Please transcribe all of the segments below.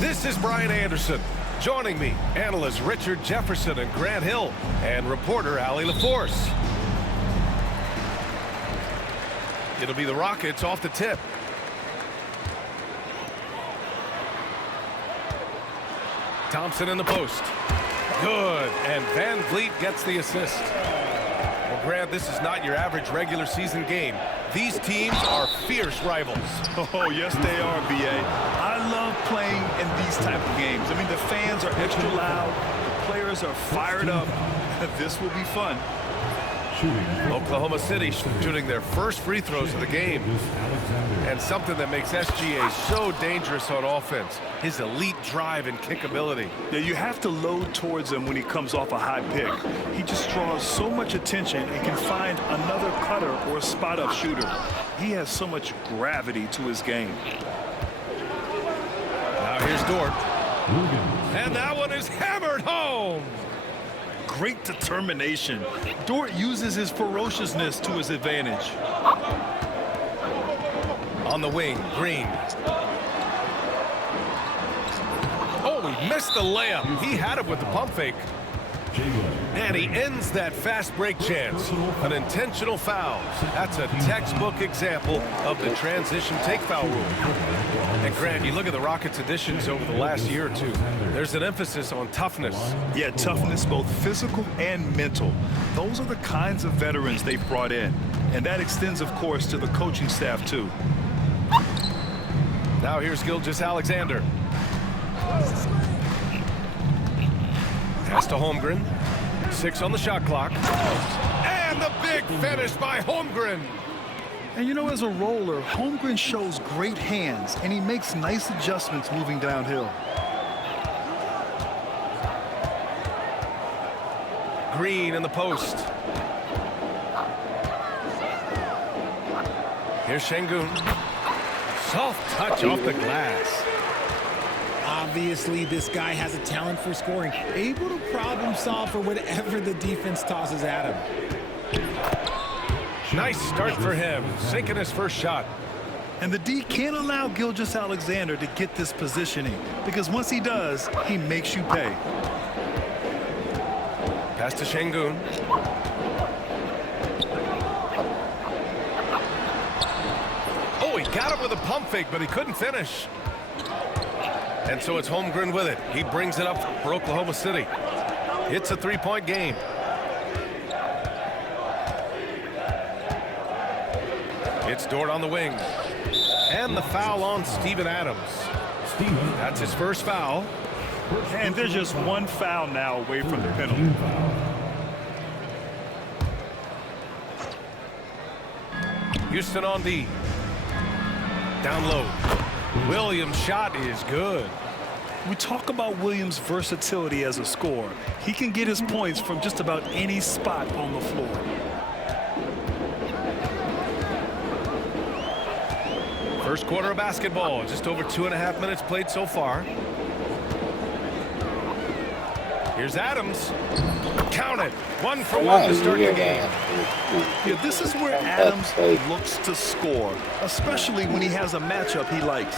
This is Brian Anderson. Joining me, analysts Richard Jefferson and Grant Hill, and reporter Allie LaForce. It'll be the Rockets off the tip. Thompson in the post. Good, and Van Vliet gets the assist. Well, Grant, this is not your average regular season game. These teams are fierce rivals. Oh, yes, they are, B.A. I love playing in these type of games. I mean, the fans are extra loud. The players are fired up. This will be fun. Oklahoma City shooting their first free throws of the game. And something that makes SGA so dangerous on offense, his elite drive and kick ability. Yeah, you have to load towards him when he comes off a high pick. He just draws so much attention and can find another cutter or a spot-up shooter. He has so much gravity to his game. Now here's Dort. And that one is hammered home. Great determination. Dort uses his ferociousness to his advantage. On the wing, Green. Oh, he missed the layup. He had it with the pump fake. And he ends that fast break chance. An intentional foul. That's a textbook example of the transition take foul rule. And Grant, you look at the Rockets' additions over the last year or two. There's an emphasis on toughness. Yeah, toughness, both physical and mental. Those are the kinds of veterans they've brought in. And that extends, of course, to the coaching staff, too. Now here's Gilgeous-Alexander. Pass to Holmgren. 6 on the shot clock. And the big finish by Holmgren. And you know, as a roller, Holmgren shows great hands, and he makes nice adjustments moving downhill. Green in the post. Here's Şengün. Soft touch off the glass. Obviously, this guy has a talent for scoring, able to problem solve for whatever the defense tosses at him. Nice start for him, sinking his first shot. And the D can't allow Gilgeous-Alexander to get this positioning, because once he does, he makes you pay. Pass to Şengün. Oh, he got it with a pump fake, but he couldn't finish. And so it's Holmgren with it. He brings it up for Oklahoma City. It's a three-point game. It's Dort on the wing. And the foul on Steven Adams. That's his first foul. And there's just one foul now away from the penalty. Houston on D. Down low. Williams' shot is good. We talk about Williams' versatility as a scorer. He can get his points from just about any spot on the floor. First quarter of basketball, just over 2.5 minutes played so far. Here's Adams. Count it. 1 for 1 to start the game. Yeah, this is where Adams looks to score, especially when he has a matchup he likes.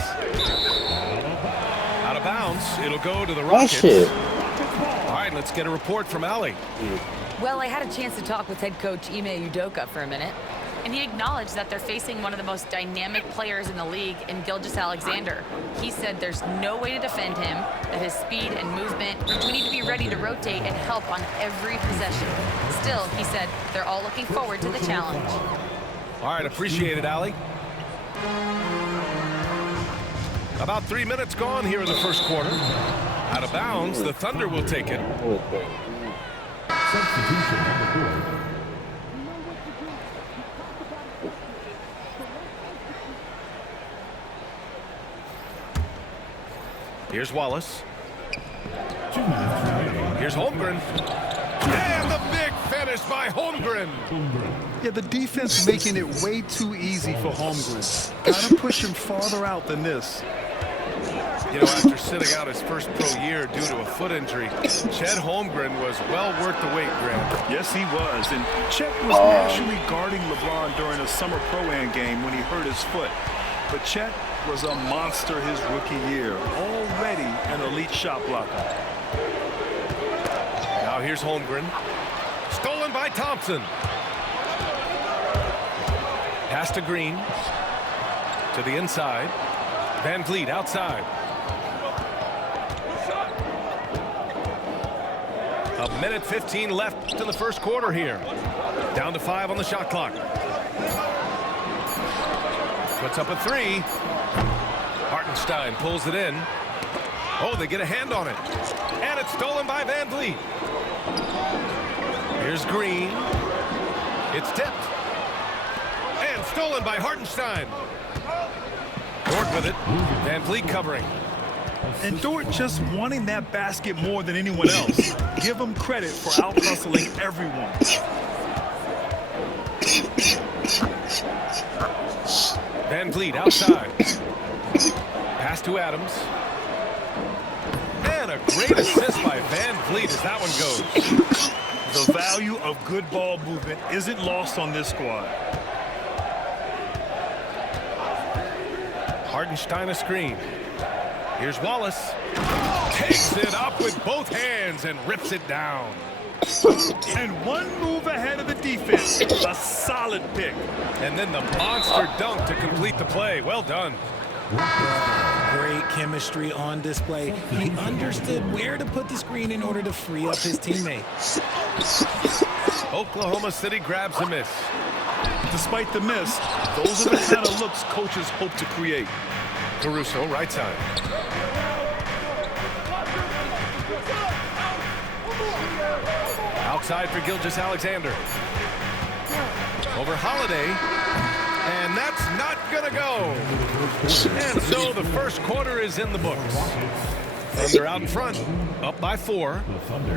Out of bounds. It'll go to the Oh Rockets. shit. All right, let's get a report from Allie. Well, I had a chance to talk with head coach Ime Udoka for a minute. And he acknowledged that they're facing one of the most dynamic players in the league in Gilgeous-Alexander. He said there's no way to defend him, that his speed and movement, we need to be ready to rotate and help on every possession. Still, he said, they're all looking forward to the challenge. All right, appreciate it, Allie. About 3 minutes gone here in the first quarter. Out of bounds, the Thunder will take it. Here's Wallace. Here's Holmgren. And the big finish by Holmgren. Yeah, the defense making it way too easy for Holmgren. Gotta push him farther out than this. You know, after sitting out his first pro year due to a foot injury, Chet Holmgren was well worth the wait, Grant. Yes, he was. And Chet was naturally guarding LeBron during a summer Pro-Am game when he hurt his foot. But Chet was a monster his rookie year, already an elite shot blocker. Now here's Holmgren. Stolen by Thompson. Pass to Green. To the inside. Van Vliet outside. A minute 15 left in the first quarter here. Down to 5 on the shot clock. Puts up a 3. Hartenstein pulls it in. Oh, they get a hand on it. And it's stolen by Van Vliet. Here's Green. It's tipped. And stolen by Hartenstein. Dort with it. Van Vliet covering. And Dort just wanting that basket more than anyone else. Give him credit for out-hustling everyone. Van Vliet outside. Pass to Adams. And a great assist by Van Vliet as that one goes. The value of good ball movement isn't lost on this squad. Hartenstein a screen. Here's Wallace. Takes it up with both hands and rips it down. And one move ahead of the defense. A solid pick. And then the monster dunk to complete the play. Well done. Great chemistry on display. He understood where to put the screen in order to free up his teammate. Oklahoma City grabs a miss. Despite the miss, those are the kind of looks coaches hope to create. Caruso, right side. Outside for Gilgeous-Alexander. Over Holiday. And that's not going to go. And so the first quarter is in the books. Thunder out in front, up by 4.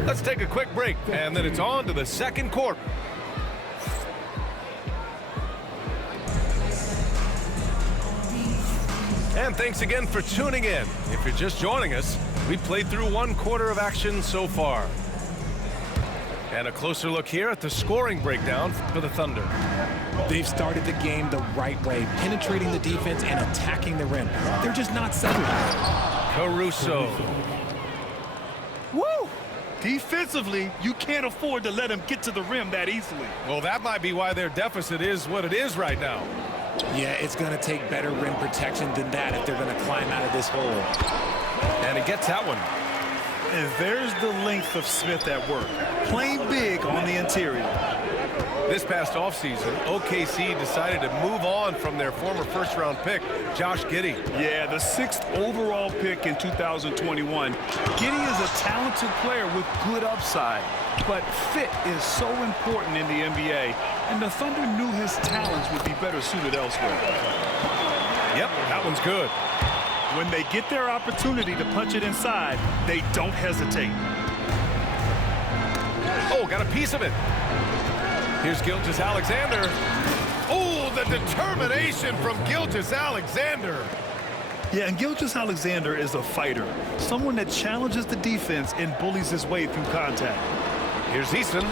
Let's take a quick break, and then it's on to the second quarter. And thanks again for tuning in. If you're just joining us, we played through 1 quarter of action so far. And a closer look here at the scoring breakdown for the Thunder. They've started the game the right way, penetrating the defense and attacking the rim. They're just not settling. Caruso. Woo! Defensively, you can't afford to let him get to the rim that easily. Well, that might be why their deficit is what it is right now. Yeah, it's going to take better rim protection than that if they're going to climb out of this hole. And he gets that one. And there's the length of Smith at work, playing big on the interior. This past offseason, OKC decided to move on from their former first-round pick, Josh Giddey. Yeah, the 6th overall pick in 2021. Giddey is a talented player with good upside, but fit is so important in the NBA, and the Thunder knew his talents would be better suited elsewhere. Yep, that one's good. When they get their opportunity to punch it inside, they don't hesitate. Oh, got a piece of it. Here's Gilgeous-Alexander. Oh, the determination from Gilgeous-Alexander. Yeah, and Gilgeous-Alexander is a fighter, someone that challenges the defense and bullies his way through contact. Here's Easton.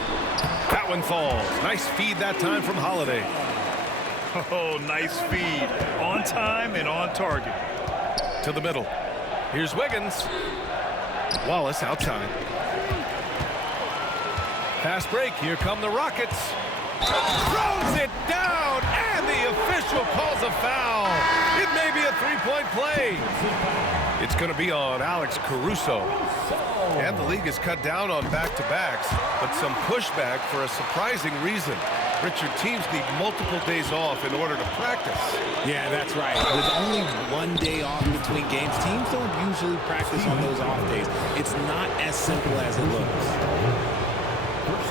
That one falls. Nice feed that time from Holiday. Oh, nice feed. On time and on target. To the middle. Here's Wiggins. Wallace outside. Fast break. Here come the Rockets. Throws it down, and the official calls a foul. It may be a three-point play. It's going to be on Alex Caruso. And the league has cut down on back-to-backs, but some pushback for a surprising reason. Richard, teams need multiple days off in order to practice. Yeah, that's right. With only 1 day off between games, teams don't usually practice on those off days. It's not as simple as it looks.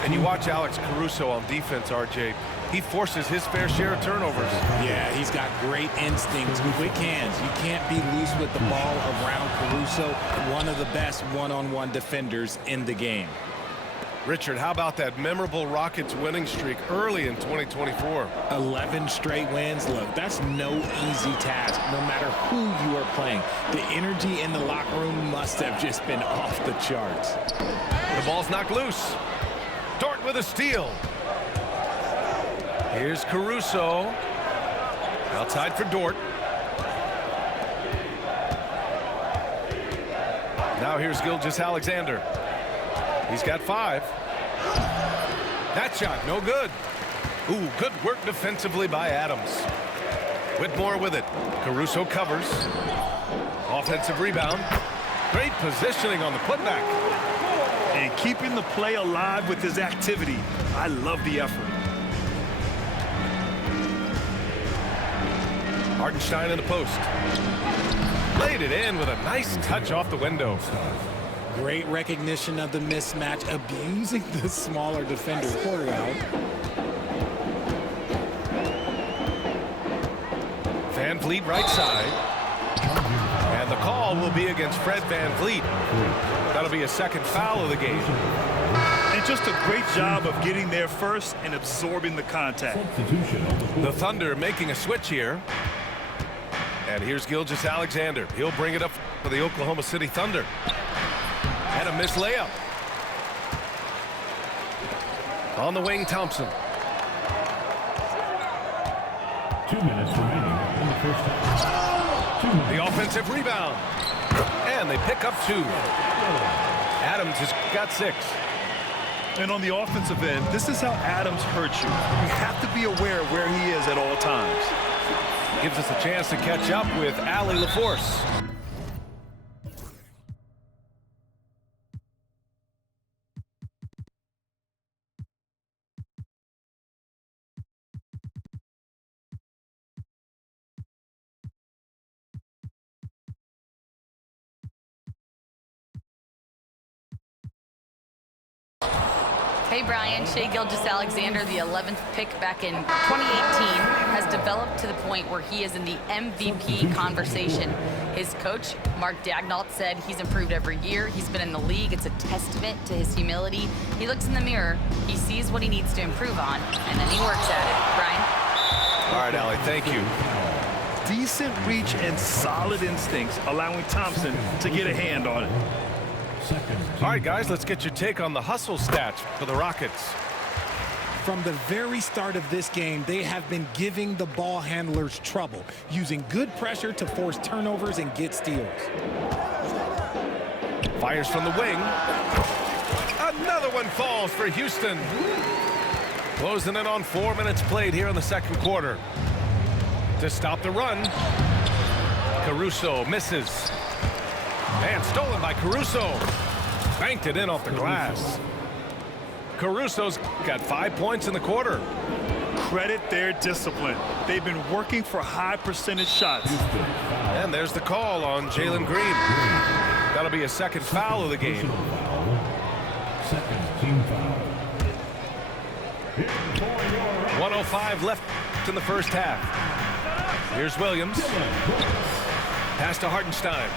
And you watch Alex Caruso on defense, RJ. He forces his fair share of turnovers. Yeah, he's got great instincts, quick hands. You can't be loose with the ball around Caruso, one of the best one-on-one defenders in the game. Richard, how about that memorable Rockets winning streak early in 2024? 11 straight wins. Look, that's no easy task, no matter who you are playing. The energy in the locker room must have just been off the charts. The ball's knocked loose. Dort with a steal. Here's Caruso. Outside for Dort. Now here's Gilgeous-Alexander. He's got 5. That shot, no good. Ooh, good work defensively by Adams. Whitmore with it. Caruso covers. Offensive rebound. Great positioning on the putback. And keeping the play alive with his activity. I love the effort. Hartenstein in the post. Laid it in with a nice touch off the window. Great recognition of the mismatch, abusing the smaller defender. Quarter out. Van Vliet right side. And the call will be against Fred Van Vliet. That'll be a second foul of the game. And just a great job of getting there first and absorbing the contact. The Thunder making a switch here. And here's Gilgeous-Alexander. He'll bring it up for the Oklahoma City Thunder. And a missed layup. On the wing, Thompson. 2 minutes remaining in the first half. The offensive rebound. And they pick up 2. Adams has got 6. And on the offensive end, this is how Adams hurts you. You have to be aware of where he is at all times. Gives us a chance to catch up with Allie LaForce. Hey, Brian. Shai Gilgeous-Alexander, the 11th pick back in 2018, has developed to the point where he is in the MVP conversation. His coach, Mark Daigneault, said he's improved every year. He's been in the league. It's a testament to his humility. He looks in the mirror, he sees what he needs to improve on, and then he works at it. Brian? All right, Allie, thank you. Decent reach and solid instincts, allowing Thompson to get a hand on it. All right, guys, let's get your take on the hustle stats for the Rockets. From the very start of this game, they have been giving the ball handlers trouble, using good pressure to force turnovers and get steals. Fires from the wing. Another one falls for Houston. Closing in on 4 minutes played here in the second quarter. To stop the run, Caruso misses. And stolen by Caruso. Banked it in off the glass. Caruso's got 5 points in the quarter. Credit their discipline. They've been working for high percentage shots. And there's the call on Jalen Green. That'll be a second foul of the game. Second team foul. 1:05 left in the first half. Here's Williams. Pass to Hartenstein.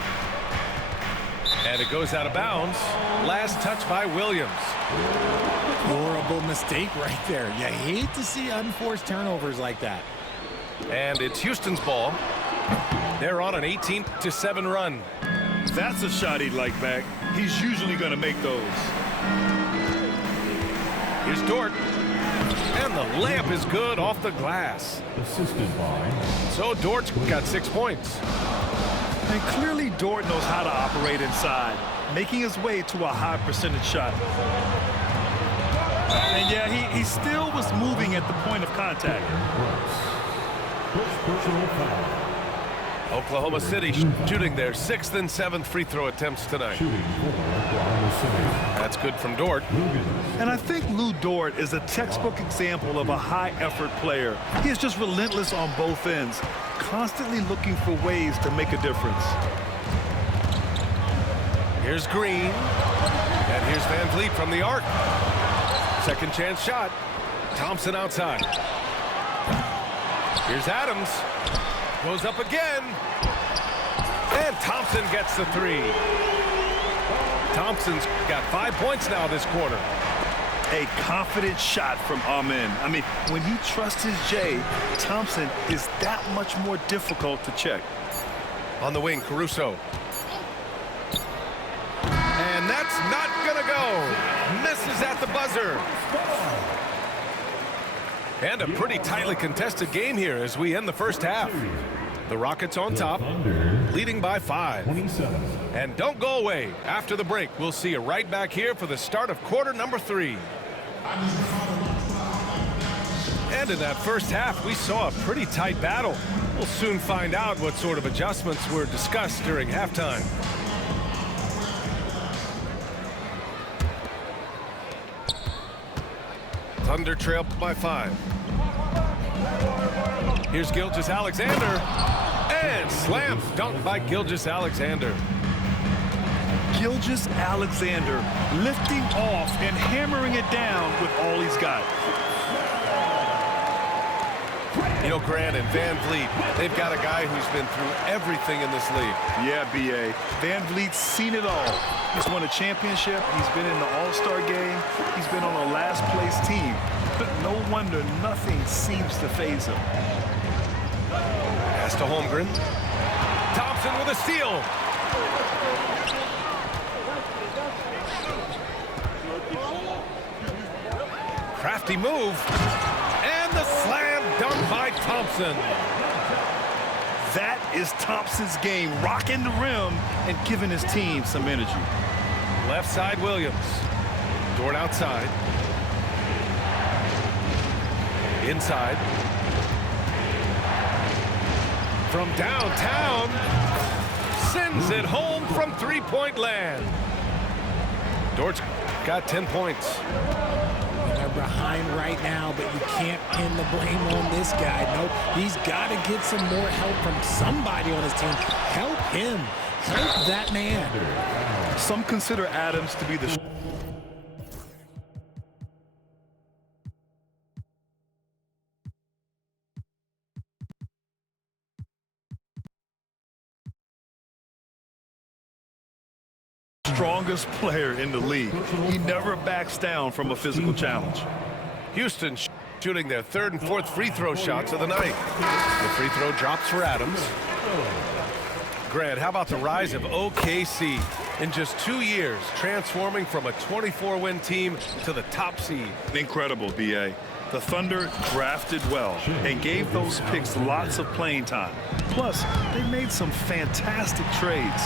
And it goes out of bounds. Last touch by Williams. Horrible mistake right there. You hate to see unforced turnovers like that. And it's Houston's ball. They're on an 18-7 run. That's a shot he'd like back. He's usually going to make those. Here's Dort. And the layup is good off the glass. Assisted by. So Dort's got 6 points. And clearly Dort knows how to operate inside, making his way to a high percentage shot. And yeah, he still was moving at the point of contact. Personal foul. Oklahoma City shooting their 6th and 7th free throw attempts tonight. Shooting for Oklahoma City. That's good from Dort. And I think Lou Dort is a textbook example of a high-effort player. He is just relentless on both ends, constantly looking for ways to make a difference. Here's Green. And here's Van Vliet from the arc. Second chance shot. Thompson outside. Here's Adams. Goes up again. And Thompson gets the three. Thompson's got 5 points now this quarter. A confident shot from Amen. I mean, when he trusts his J, Thompson is that much more difficult to check. On the wing, Caruso. And that's not gonna go. Misses at the buzzer. And a pretty tightly contested game here as we end the first half. The Rockets on top, leading by 5. 27. And don't go away. After the break, we'll see you right back here for the start of quarter number 3. And in that first half, we saw a pretty tight battle. We'll soon find out what sort of adjustments were discussed during halftime. Thunder trail by 5. Here's Gilgeous-Alexander. And slam dunk by Gilgeous-Alexander. Gilgeous-Alexander lifting off and hammering it down with all he's got. You know, Grant and Van Vliet, they've got a guy who's been through everything in this league. Yeah, B.A. Van Vliet's seen it all. He's won a championship. He's been in the All-Star game. He's been on a last-place team. But no wonder nothing seems to faze him. Pass to Holmgren. Thompson with a steal. Crafty move. And the slam dunk by Thompson. That is Thompson's game, rocking the rim and giving his team some energy. Left side, Williams. Dort outside. Inside. From downtown. Sends it home from three-point land. Dort's got 10 points. They're behind right now, but you can't pin the blame on this guy. Nope, he's got to get some more help from somebody on his team. Help him. Help that man. Some consider Adams to be the strongest player in the league. He never backs down from a physical challenge. Houston shooting their 3rd and 4th free throw shots of the night. The free throw drops for Adams. Grant, how about the rise of OKC in just 2 years, transforming from a 24-win team to the top seed? Incredible, B.A. The Thunder drafted well and gave those picks lots of playing time. Plus, they made some fantastic trades.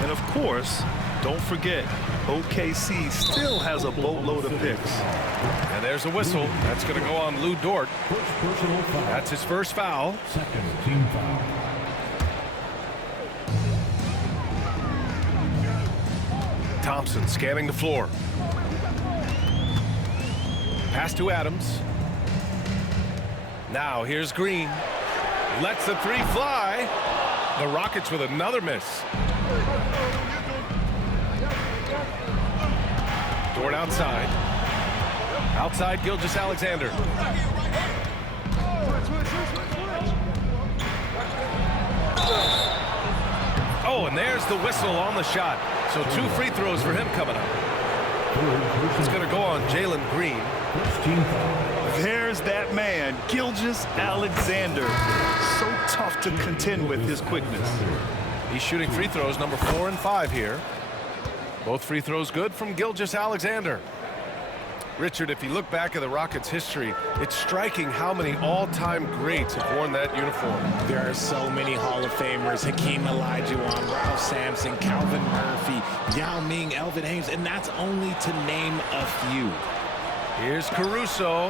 And of course, don't forget, OKC still has a boatload of picks. And there's a whistle. That's going to go on Lou Dort. Personal foul. That's his first foul. Second team foul. Thompson scanning the floor. Pass to Adams. Now here's Green. Lets the three fly. The Rockets with another miss. Dort outside. Outside Gilgeous-Alexander. Oh, and there's the whistle on the shot. So 2 free throws for him coming up. It's going to go on Jalen Green. First team foul. There's that man, Gilgeous-Alexander. So tough to contend with his quickness. He's shooting free throws number 4 and 5 here. Both free throws good from Gilgeous-Alexander. Richard, if you look back at the Rockets' history, it's striking how many all-time greats have worn that uniform. There are so many Hall of Famers. Hakeem Olajuwon, Ralph Sampson, Calvin Murphy, Yao Ming, Elvin Hayes, and that's only to name a few. Here's Caruso.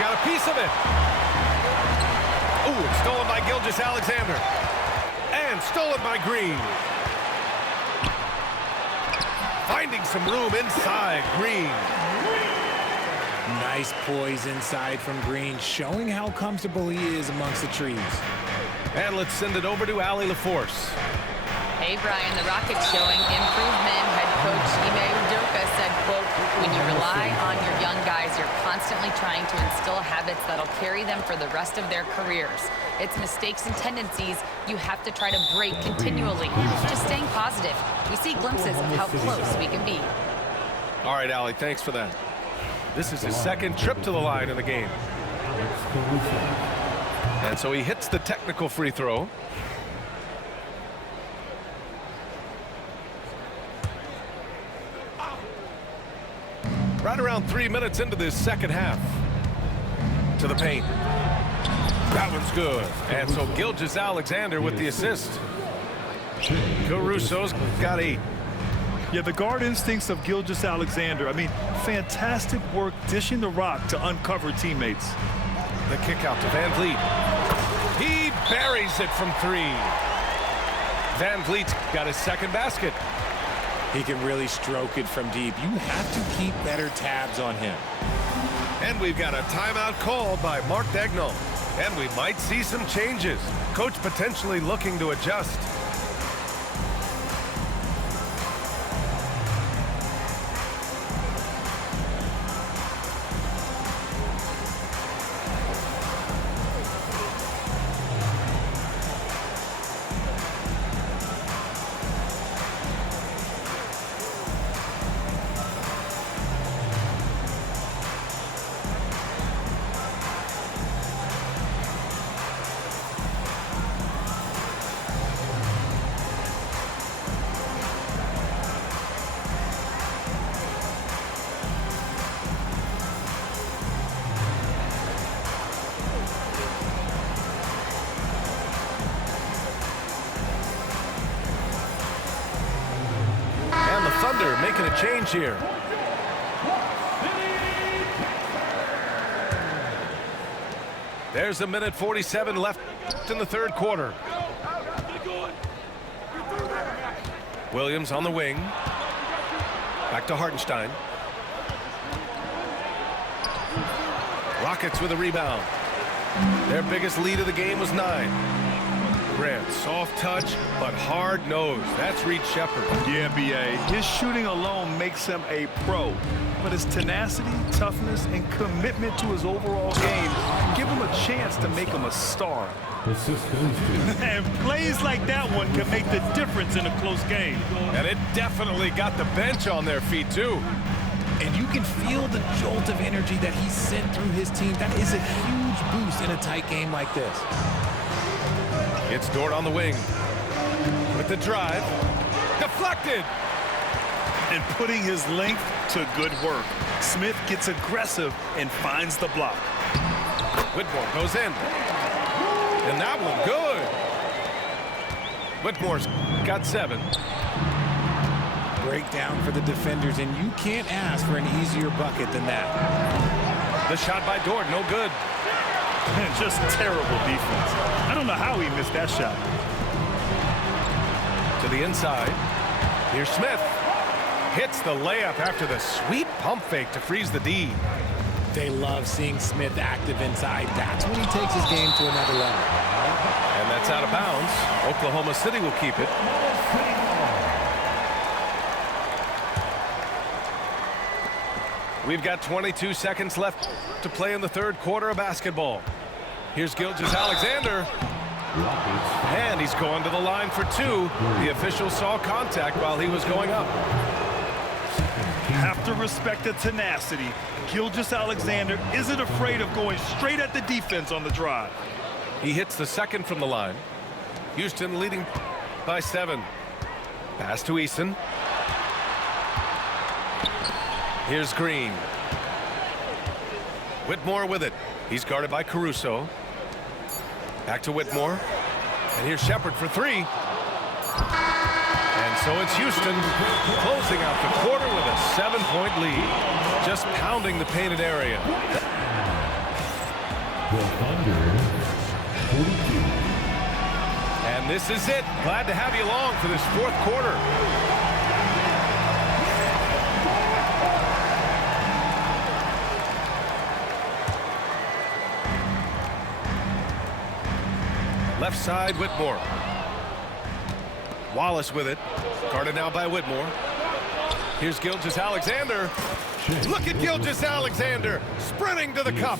Got a piece of it. Ooh, it's stolen by Gilgeous-Alexander. And stolen by Green. Finding some room inside Green. Nice poise inside from Green, showing how comfortable he is amongst the trees. And let's send it over to Allie LaForce. Hey, Brian, the Rockets showing improvement. Head coach Ime Udoka said, quote, when you rely on your young guys, you're constantly trying to instill habits that'll carry them for the rest of their careers. It's mistakes and tendencies you have to try to break continually. Just staying positive. We see glimpses of how close we can be. All right, Allie, thanks for that. This is his second trip to the line in the game. And so he hits the technical free throw. Right around 3 minutes into this second half. To the paint. That one's good. And so Gilgeous-Alexander with the assist. Caruso's got 8. Yeah, the guard instincts of Gilgeous-Alexander. I mean, fantastic work dishing the rock to uncover teammates. The kick out to Van Vliet. He buries it from 3. Van Vliet's got his second basket. He can really stroke it from deep. You have to keep better tabs on him. And we've got a timeout called by Mark Daigneault. And we might see some changes. Coach potentially looking to adjust. Thunder making a change here. There's a minute 47 left in the third quarter. Williams on the wing. Back to Hartenstein. Rockets with a rebound. Their biggest lead of the game was 9. Grant, soft touch, but hard nose. That's Reed Sheppard. Yeah, B.A. His shooting alone makes him a pro. But his tenacity, toughness, and commitment to his overall game give him a chance to make him a star. And plays like that one can make the difference in a close game. And it definitely got the bench on their feet, too. And you can feel the jolt of energy that he sent through his team. That is a huge boost in a tight game like this. It's Dort on the wing. With the drive. Deflected! And putting his length to good work. Smith gets aggressive and finds the block. Whitmore goes in. And that one good. Whitmore's got 7. Breakdown for the defenders, and you can't ask for an easier bucket than that. The shot by Dort, no good. And just terrible defense. I don't know how he missed that shot. To the inside. Here's Smith. Hits the layup after the sweet pump fake to freeze the D. They love seeing Smith active inside. That's when he takes his game to another level. And that's out of bounds. Oklahoma City will keep it. We've got 22 seconds left to play in the third quarter of basketball. Here's Gilgeous-Alexander. And he's going to the line for 2. The official saw contact while he was going up. Have to respect the tenacity. Gilgeous-Alexander isn't afraid of going straight at the defense on the drive. He hits the second from the line. Houston leading by 7. Pass to Eason. Here's Green. Whitmore with it. He's guarded by Caruso. Back to Whitmore. And here's Shepherd for three. And so it's Houston closing out the quarter with a 7-point lead. Just pounding the painted area. The Thunder, 42. And this is it. Glad to have you along for this fourth quarter. Left side, Whitmore. Wallace with it. Guarded now by Whitmore. Here's Gilgeous-Alexander. Look at Gilgeous-Alexander sprinting to the cup.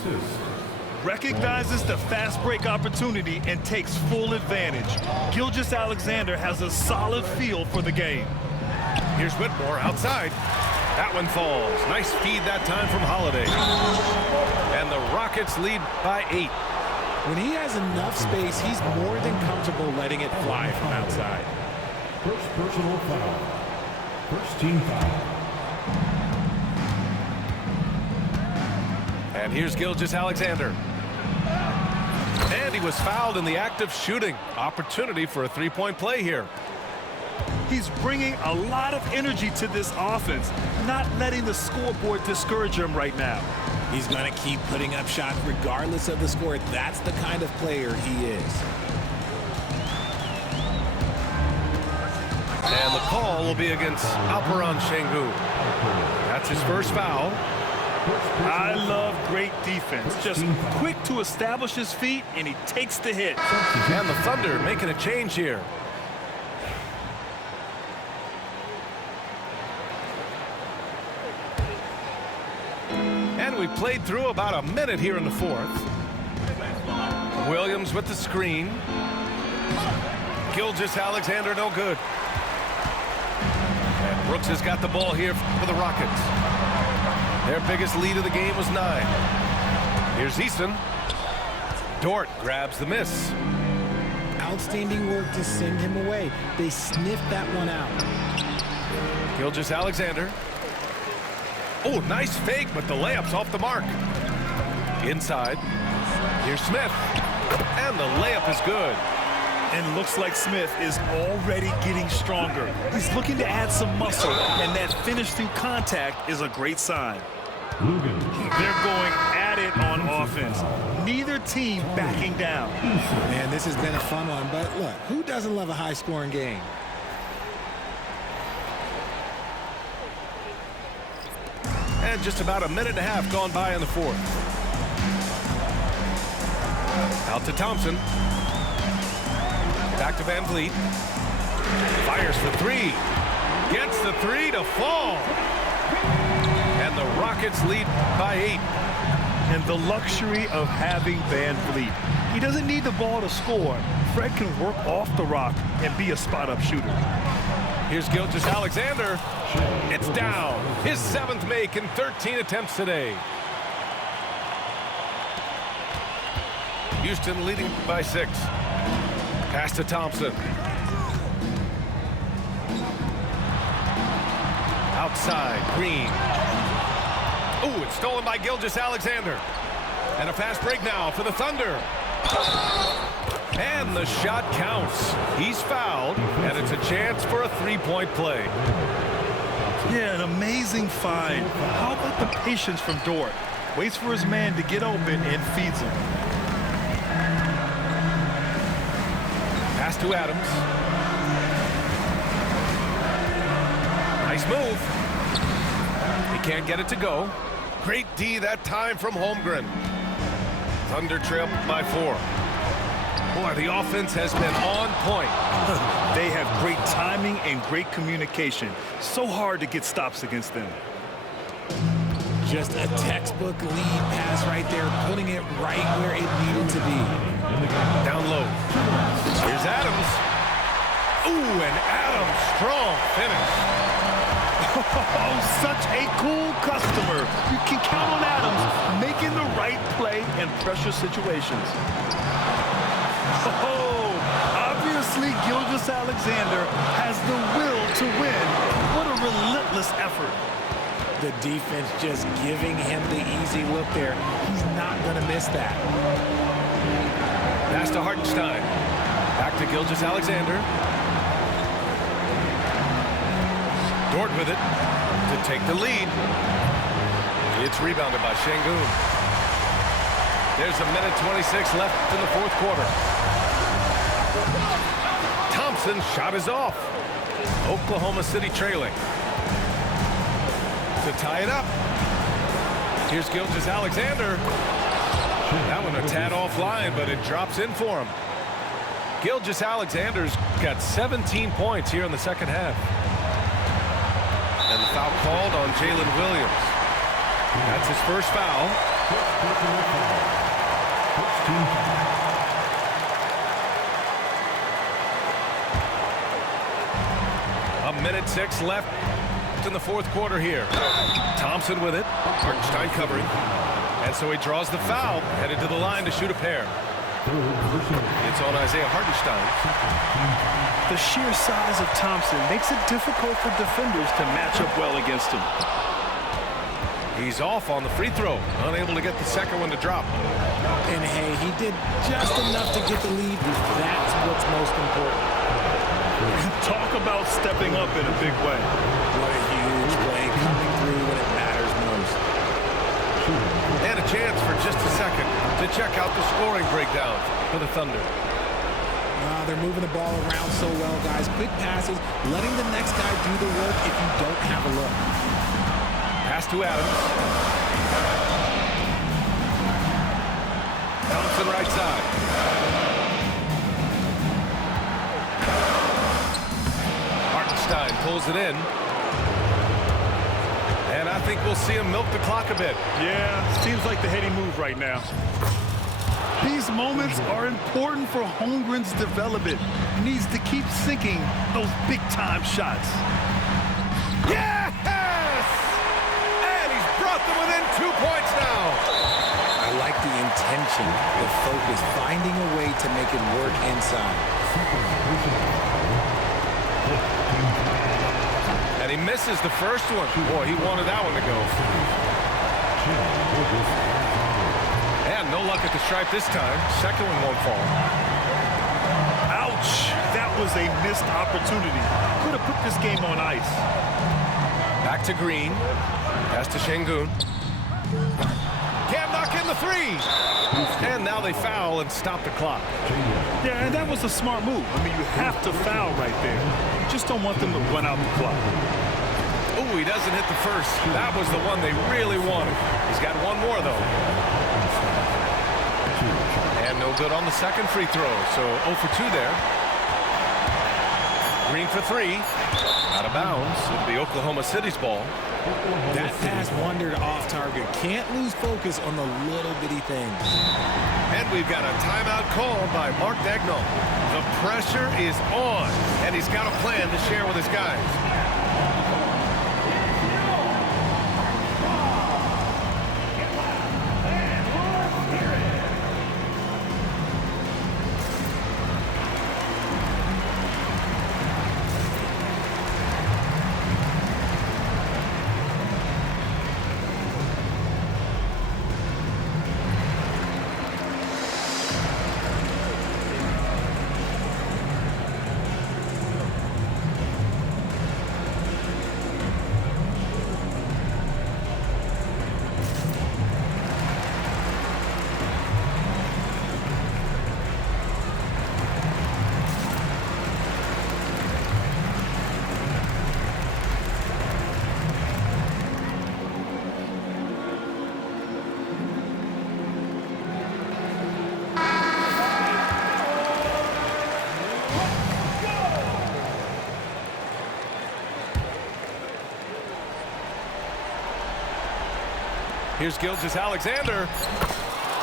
Recognizes the fast break opportunity and takes full advantage. Gilgeous-Alexander has a solid feel for the game. Here's Whitmore outside. That one falls. Nice feed that time from Holiday. And the Rockets lead by 8. When he has enough space, he's more than comfortable letting it fly from outside. First personal foul. First team foul. And here's Gilgeous-Alexander. And he was fouled in the act of shooting. Opportunity for a three-point play here. He's bringing a lot of energy to this offense, not letting the scoreboard discourage him right now. He's going to keep putting up shots regardless of the score. That's the kind of player he is. And the call will be against Alperen Sengun. That's his first foul. I love great defense. Just quick to establish his feet, and he takes the hit. And the Thunder making a change here. And we played through about a minute here in the fourth. Williams with the screen. Gilgeous-Alexander no good. And Brooks has got the ball here for the Rockets. Their biggest lead of the game was 9. Here's Easton. Dort grabs the miss. Outstanding work to send him away. They sniffed that one out. Gilgeous-Alexander. Oh, nice fake, but the layup's off the mark. Inside. Here's Smith. And the layup is good. And looks like Smith is already getting stronger. He's looking to add some muscle, and that finish through contact is a great sign. They're going at it on offense. Neither team backing down. Man, this has been a fun one, but look, who doesn't love a high-scoring game? And just about a minute and a half gone by in the fourth. Out to Thompson. Back to Van Vliet. Fires for three. Gets the three to fall. And the Rockets lead by 8. And the luxury of having Van Vliet. He doesn't need the ball to score. Fred can work off the rock and be a spot-up shooter. Here's Gilgeous-Alexander. It's down. His 7th make in 13 attempts today. Houston leading by 6. Pass to Thompson. Outside, Green. Ooh, it's stolen by Gilgeous-Alexander. And a fast break now for the Thunder. And the shot counts. He's fouled, and it's a chance for a three-point play. Yeah, an amazing find. How about the patience from Dort? Waits for his man to get open and feeds him. Pass to Adams. Nice move. He can't get it to go. Great D that time from Holmgren. Thunder trail by 4. Boy, the offense has been on point. They have great timing and great communication. So hard to get stops against them. Just a textbook lead pass right there, putting it right where it needed to be. Down low. Here's Adams. Ooh, and Adams, strong finish. Oh, such a cool customer. You can count on Adams making the right play in pressure situations. Oh, obviously Gilgeous-Alexander has the will to win. What a relentless effort. The defense just giving him the easy look there. He's not going to miss that. Pass to Hartenstein. Back to Gilgeous-Alexander. Dort with it to take the lead. It's rebounded by Şengün. There's a minute 26 left in the fourth quarter. Thompson's shot is off. Oklahoma City trailing. To tie it up. Here's Gilgeous-Alexander. That one a tad offline, but it drops in for him. Gilgeous-Alexander's got 17 points here in the second half. And the foul called on Jalen Williams. That's his first foul. A minute 6 left in the fourth quarter here. Thompson with it. Hartenstein covering. And so he draws the foul, headed to the line to shoot a pair. It's on Isaiah Hartenstein. The sheer size of Thompson makes it difficult for defenders to match up well against him. He's off on the free throw, unable to get the second one to drop. And hey, he did just enough to get the lead. That's what's most important. Talk about stepping up in a big way. What a huge play coming through when it matters most. And a chance for just a second to check out the scoring breakdown for the Thunder. They're moving the ball around so well, guys. Quick passes, letting the next guy do the work if you don't have a look. Pass to Adams. Thompson right side. Hartenstein pulls it in. And I think we'll see him milk the clock a bit. Yeah, seems like the heady move right now. These moments are important for Holmgren's development. He needs to keep sinking those big-time shots. Yes! And he's brought them within 2 points now. I like the intention, the focus, finding a way to make it work inside. And he misses the first one. Boy, he wanted that one to go. And no luck at the stripe this time. Second one won't fall. Ouch! That was a missed opportunity. Could have put this game on ice. Back to Green. Pass to Şengün. Can't knock in the three. And now they foul and stop the clock. Yeah, and that was a smart move. I mean, you have to foul right there. You just don't want them to run out the clock. Oh, he doesn't hit the first. That was the one they really wanted. He's got one more, though. And no good on the second free throw, so 0 for 2 there. Green for 3. Out of bounds. It'll be Oklahoma City's ball. That pass wandered off target. Can't lose focus on the little bitty things. And we've got a timeout called by Mark Daigneault. The pressure is on, and he's got a plan to share with his guys. Here's Gilgeous-Alexander,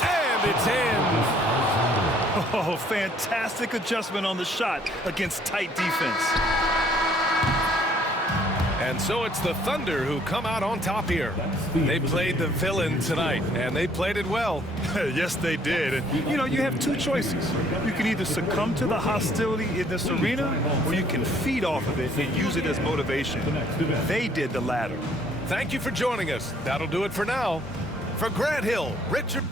and it's in. Oh, fantastic adjustment on the shot against tight defense. And so it's the Thunder who come out on top here. They played the villain tonight, and they played it well. Yes, they did. And, you know, you have two choices. You can either succumb to the hostility in this arena, or you can feed off of it and use it as motivation. They did the latter. Thank you for joining us. That'll do it for now. For Grant Hill, Richard...